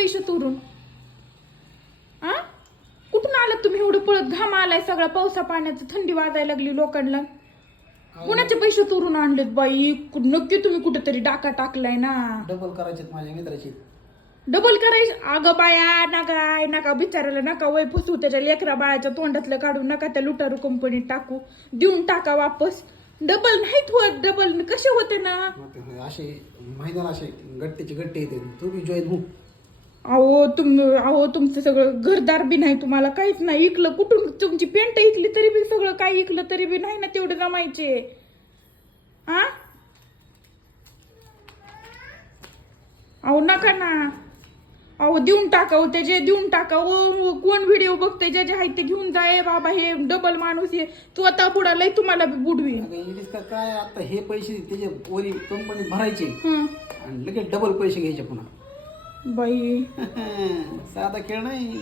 पैसे तुरून आ? कुठून आलात तुम्ही एवढं पळत? घाम आलाय सगळा पावसा पाण्याचं थंडी वाजायला लागली लोकांना. कुणाचे पैसे तुरून आणलेत बाई? नक्की तुम्ही कुठेतरी डाका टाकलाय ना. डबल करायचे माझ्या मित्राची. डबल करायचं? अगं बाया नका नका बिचारायला नका वय फसवू. त्याच्या लेकरा बाळाच्या तोंडातलं काढू नका त्या लुटारू कंपनीत टाकू. देऊन टाका वापस. डबल नाहीत होत डबल कसे होते ना? असे महिन्याला असे गट्टेचे गट्टे येते. तू बी जॉईन हो अहो तुम अहो तुमचं सगळं घरदार बी नाही तुम्हाला काहीच नाही. इकलं कुठून? तुमची पेंट इकली तरी बी सगळं काय इकलं तरी बी नाही ना तेवढे जमायचे. आ? अहो नका ना. अहो देऊन टाका हो त्याचे देऊन टाका ओ कोण व्हिडिओ बघते ज्याचे आहे ते घेऊन जाय बाबा हे डबल माणूस आहे. तू आता बुडालाय तुम्हाला बी बुडवी. इंग्लिश काय? आता हे पैसे त्याचे वरी कंपनीत भरायचे. हं. आणि लगेच डबल पैसे घ्यायचे पुन्हा. बाई साधा खेळ नाही